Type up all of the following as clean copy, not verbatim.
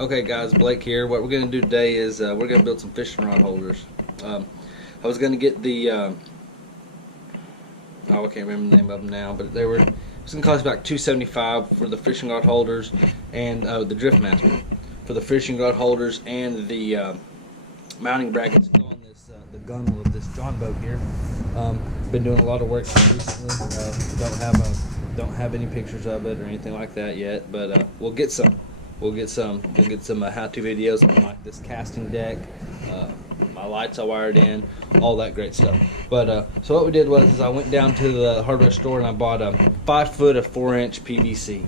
Okay guys, Blake here. What we're going to do today is we're going to build some fishing rod holders. I was going to get the, oh I can't remember the name of them now, but they were, it's going to cost about $275 for the fishing rod holders and the Drift Master for the fishing rod holders and the mounting brackets on this, the gunnel of this John boat here. Been doing a lot of work recently. Don't have any pictures of it or anything like that yet, but we'll get some. We'll get some how-to videos on like this casting deck. My lights I wired in, all that great stuff. But so what we did was I went down to the hardware store and I bought a 5 foot of 4-inch PVC.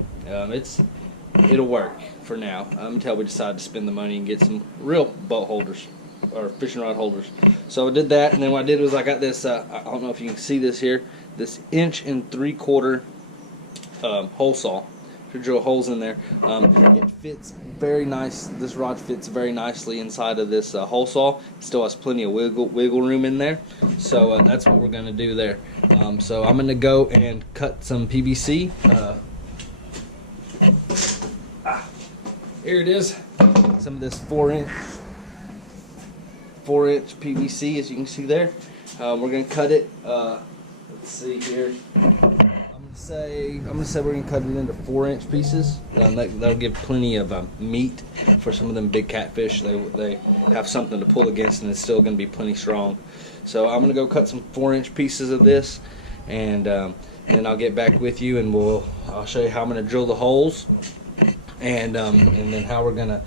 It'll work for now until we decide to spend the money and get some real boat holders or fishing rod holders. So I did that, and then what I did was I got this. I don't know if you can see this here. This 1 3/4 hole saw to drill holes in there. It fits very nice. This rod fits very nicely inside of this hole saw. It still has plenty of wiggle room in there. So that's what we're going to do there. So I'm going to go and cut some PVC. Here it is. Some of this 4-inch PVC, as you can see there. We're going to cut it. Let's see here. I'm gonna say we're gonna cut it into 4-inch pieces. That'll give plenty of meat for some of them big catfish. They have something to pull against, and it's still gonna be plenty strong. So I'm gonna go cut some 4-inch pieces of this, and then I'll get back with you, and I'll show you how I'm gonna drill the holes, and then how we're gonna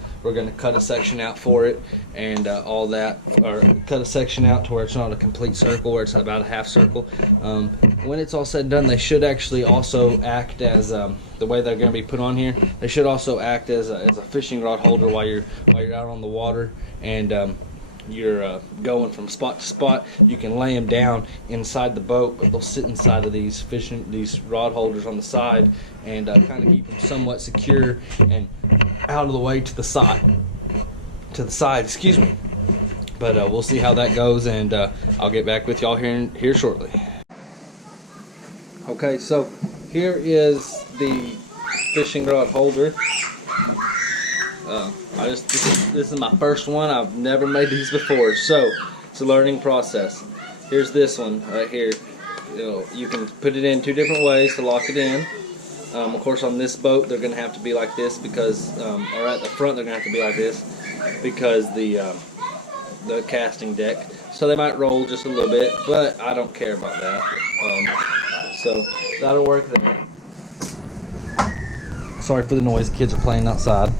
cut a section out for it, and all that, or cut a section out to where it's not a complete circle, where it's about a half circle. When it's all said and done, they should actually also act as the way they're going to be put on here. They should also act as a fishing rod holder while you're out on the water, and you're going from spot to spot. You can lay them down inside the boat, but they'll sit inside of these rod holders on the side, and kind of keep them somewhat secure and out of the way to the side. Excuse me. But we'll see how that goes, and I'll get back with y'all here shortly. Okay, so here is the fishing rod holder. This is my first one. I've never made these before, so it's a learning process. Here's this one right here. You can put it in 2 different ways to lock it in. Of course, on this boat, they're going to have to be like this because, or at the front, they're going to have to be like this because the casting deck. So they might roll just a little bit, but I don't care about that. So that'll work there. Sorry for the noise. Kids are playing outside.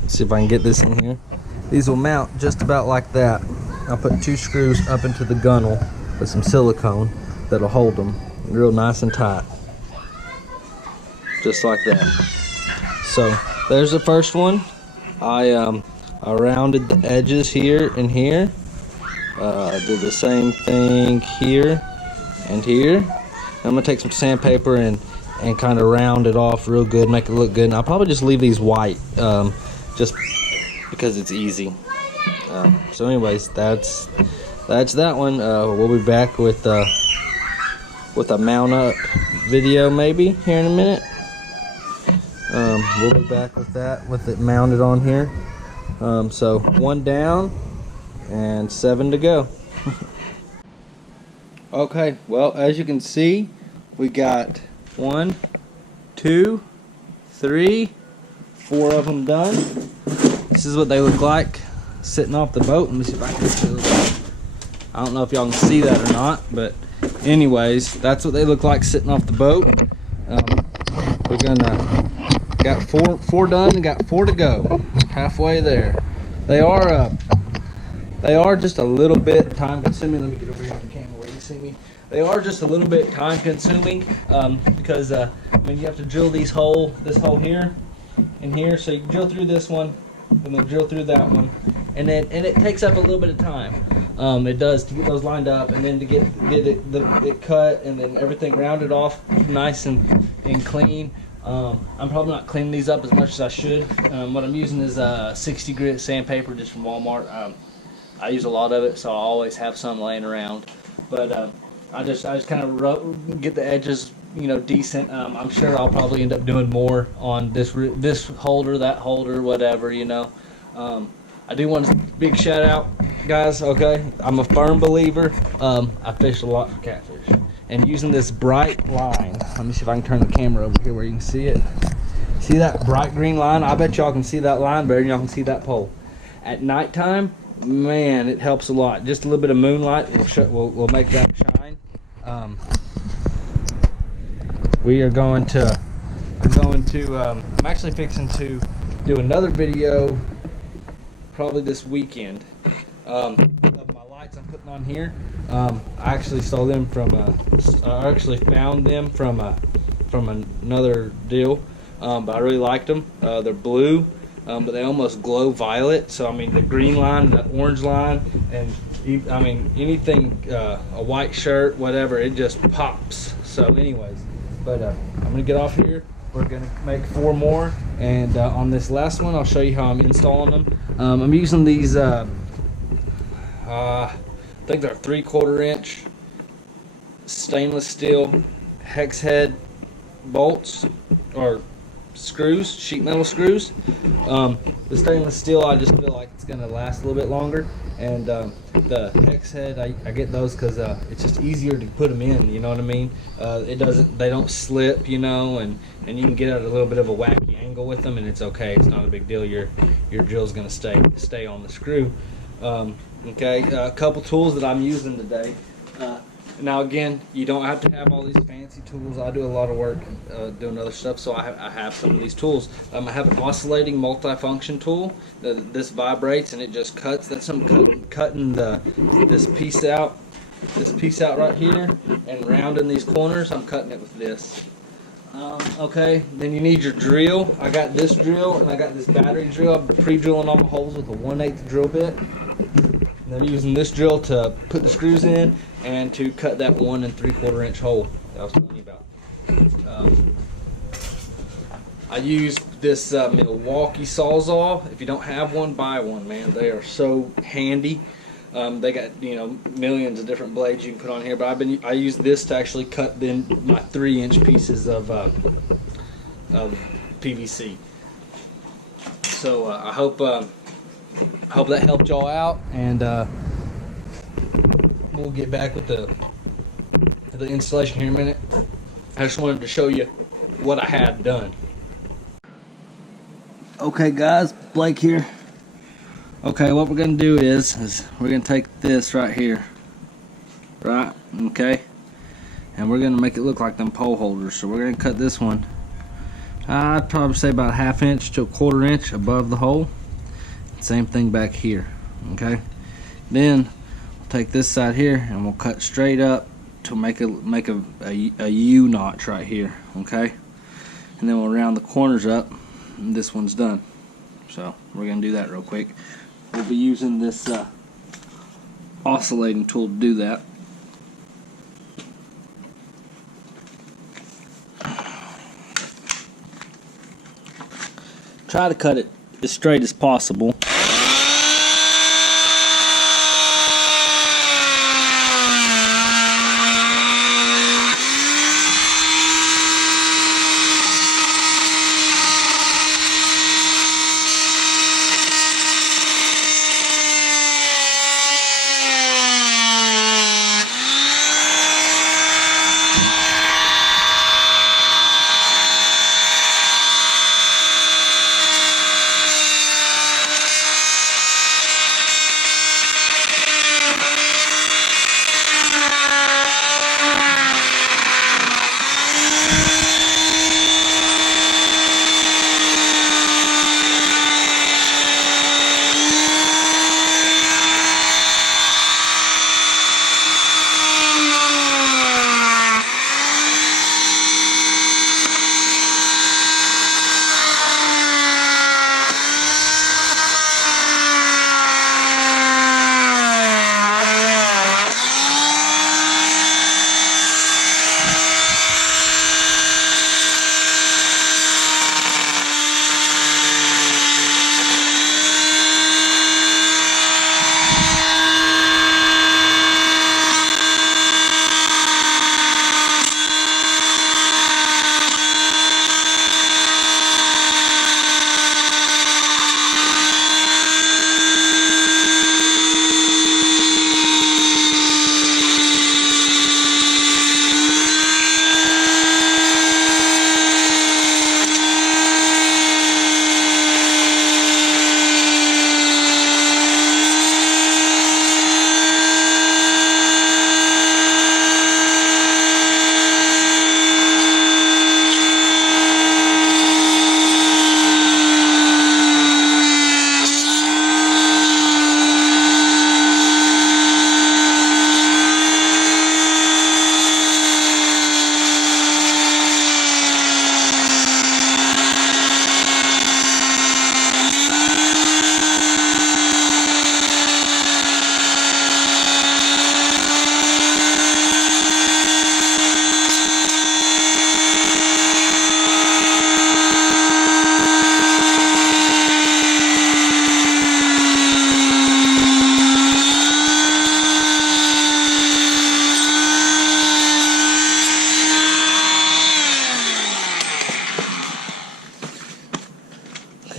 Let's see if I can get this in here. These will mount just about like that. I'll put 2 screws up into the gunnel with some silicone that'll hold them real nice and tight. Just like that. So there's the first one. I rounded the edges here and here. Did the same thing here and here. I'm gonna take some sandpaper and kind of round it off real good, make it look good. And I'll probably just leave these white, just because it's easy. So anyways, that's that one. We'll be back with a mount up video maybe here in a minute. We'll be back with that, with it mounted on here. So 1 down and 7 to go. Okay, well, as you can see, we got 1, 2, 3, 4 of them done. This is what they look like sitting off the boat. Let me see if I can show that. I don't know if y'all can see that or not, but anyways, that's what they look like sitting off the boat. We're gonna got 4 done and got 4 to go. Halfway there. They are just a little bit time consuming. Let me get over here on the camera where you see me. They are just a little bit time consuming because when you have to drill this hole here and here, so you can drill through this one and then drill through that one, and it takes up a little bit of time. It does, to get those lined up, and then to get it cut, and then everything rounded off nice and clean. I'm probably not cleaning these up as much as I should. What I'm using is 60 grit sandpaper just from Walmart. I use a lot of it, so I always have some laying around. But I just kind of get the edges, you know, decent. I'm sure I'll probably end up doing more on this holder, that holder, whatever, you know. I do want a big shout out, guys. Okay, I'm a firm believer. I fish a lot for catfish, and using this bright line. Let me see if I can turn the camera over here where you can see it. See that bright green line? I bet y'all can see that line better than y'all can see that pole. At nighttime, man, it helps a lot. Just a little bit of moonlight will make that shine. We are going to. I'm actually fixing to do another video probably this weekend of my lights I'm putting on here. I actually saw them from. I actually found them from another deal, but I really liked them. They're blue. But they almost glow violet. So I mean, the green line, the orange line, and I mean anything, a white shirt, whatever, it just pops. So, anyways, but I'm gonna get off here. We're gonna make 4 more, and on this last one, I'll show you how I'm installing them. I'm using these. I think they're 3/4 inch stainless steel hex head bolts or screws, sheet metal screws. The stainless steel, I just feel like it's gonna last a little bit longer, and the hex head, I get those because it's just easier to put them in. You know what I mean? They don't slip, you know, and you can get at a little bit of a wacky angle with them, and it's okay. It's not a big deal. Your drill's gonna stay on the screw. Okay, a couple tools that I'm using today. Now again, you don't have to have all these fancy tools. I do a lot of work doing other stuff, so I have some of these tools. I have an oscillating multifunction tool. This vibrates and it just cuts. That's cutting this piece out right here, and rounding these corners. I'm cutting it with this. Okay, then you need your drill. I got this drill and I got this battery drill. I'm pre-drilling all my holes with a 1/8 drill bit. And I'm using this drill to put the screws in and to cut that 1 3/4 inch hole that I was telling you about. I use this Milwaukee Sawzall. If you don't have one, buy one, man. They are so handy. They got, you know, millions of different blades you can put on here, but I use this to actually cut my 3-inch pieces of PVC. So I hope that helped y'all out, and we'll get back with the installation here in a minute. I just wanted to show you what I had done. Okay guys, Blake here. Okay, what we're going to do is we're going to take this right here, right, okay, and we're going to make it look like them pole holders. So we're going to cut this one, I'd probably say about 1/2 inch to 1/4 inch above the hole. Same thing back here, okay. Then we'll take this side here and we'll cut straight up to make a U notch right here, okay. And then we'll round the corners up, and this one's done. So we're gonna do that real quick. We'll be using this oscillating tool to do that. Try to cut it as straight as possible.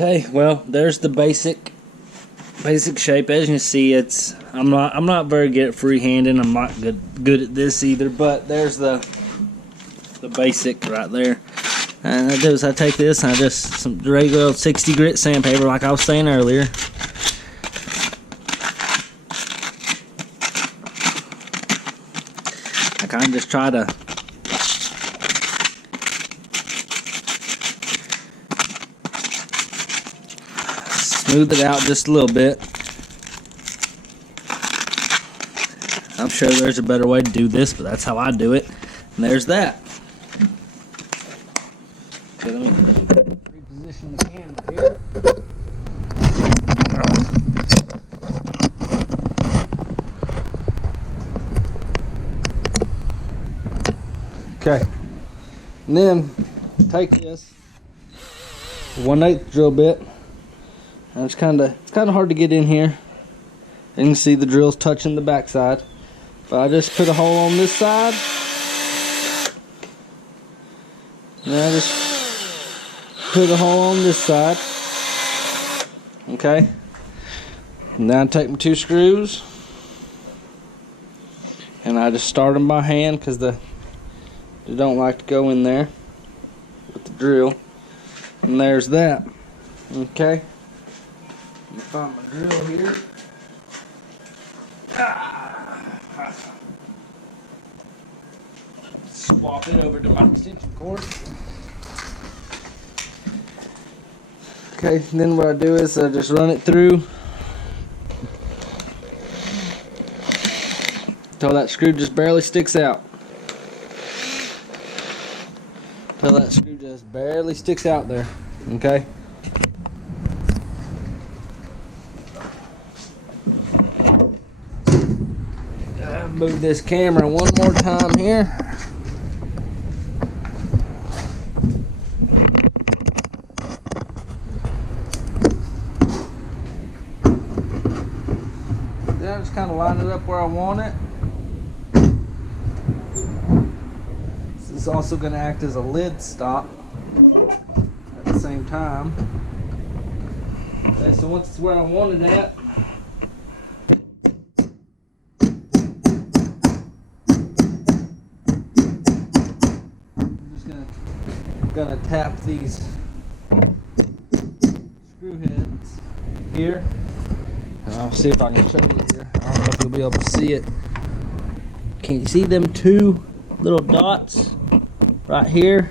Okay, well, there's the basic shape. As you can see, I'm not very good at freehanding. I'm not good at this either. But there's the basic right there. And what I do is I take this and I just some regular 60 grit sandpaper, like I was saying earlier. I kind of just try to smooth it out just a little bit. I'm sure there's a better way to do this, but that's how I do it. And there's that. Okay, let me reposition the camera here. Okay, and then take this 1/8 drill bit. And it's kind of hard to get in here. And you can see the drill's touching the backside. But I just put a hole on this side. And I just put a hole on this side. Okay. And then I take my 2 screws. And I just start them by hand because they don't like to go in there with the drill. And there's that. Okay. Let me find my drill here. Swap it over to my extension cord. Okay, then what I do is I just run it through until that screw just barely sticks out. Until that screw just barely sticks out there. Okay. Move this camera one more time here. Then I just kind of line it up where I want it. This is also going to act as a lid stop at the same time. Okay, so once it's where I want it at, gonna tap these screw heads here. And I'll see if I can show you here. I don't know if you'll be able to see it. Can you see them 2 little dots right here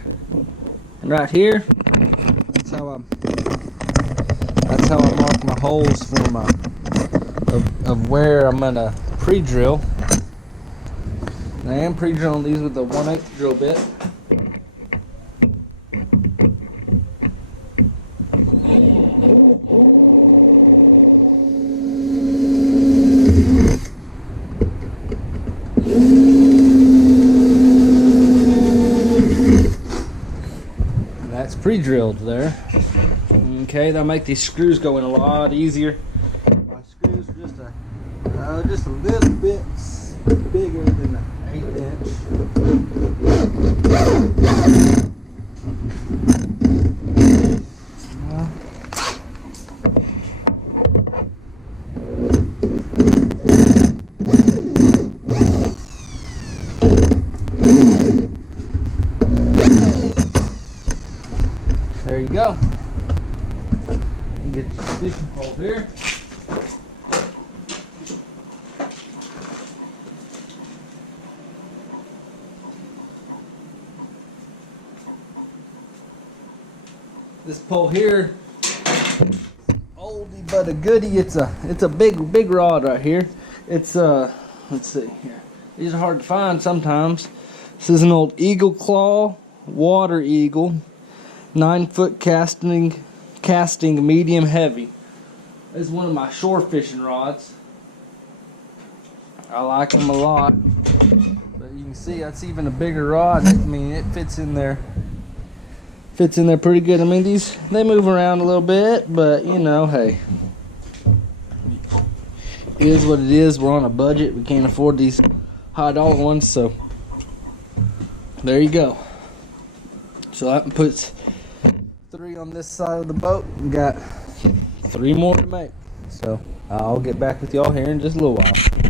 and right here? That's how I mark my holes for my of where I'm gonna pre-drill. I am pre-drilling these with the 1/8 drill bit. That's pre-drilled there. Okay, that'll make these screws go in a lot easier. My screws are just a little bit bigger than an 1/8 There you go. Get your position pole here. This pole here, oldie but a goodie. It's a big rod right here. It's let's see here. These are hard to find sometimes. This is an old Eagle Claw Water Eagle 9-foot casting medium heavy. This is one of my shore fishing rods. I like them a lot. But you can see that's even a bigger rod. I mean, it fits in there. Fits in there pretty good. I mean, they move around a little bit, but you know, hey, it is what it is. We're on a budget. We can't afford these high dollar ones, so there you go. So that puts 3 3 on this side of the boat. We got 3 more to make. So I'll get back with y'all here in just a little while.